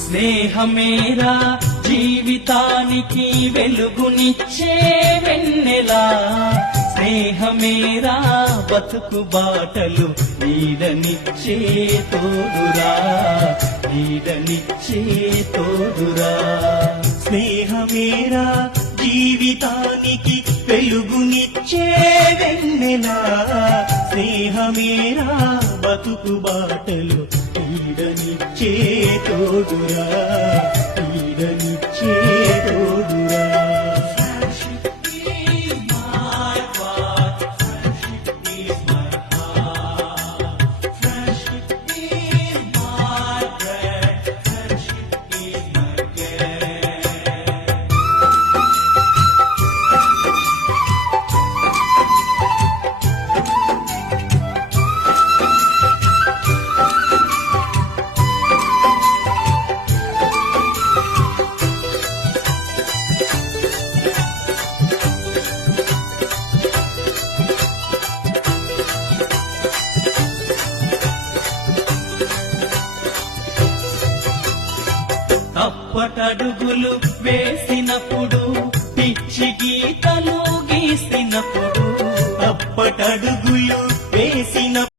స్నేహమేరా జీవితానికి వెలుగునిచ్చే వెన్నెలా, స్నేహమేరా బతుకు బాటలు నీడనిచ్చే తోడురా, నీడనిచ్చే తోడురా. స్నేహమేరా జీవితానికి వెలుగునిచ్చే వెన్నెలా, స్నేహమేరా బతుకు బాటలు నీడనిచ్చే తోడురా, నీడనిచ్చే తోడురా. తప్పటడుగులు వేసినప్పుడు, పిచ్చి గీతలు గీసినప్పుడు, తప్పటడుగులు వేసిన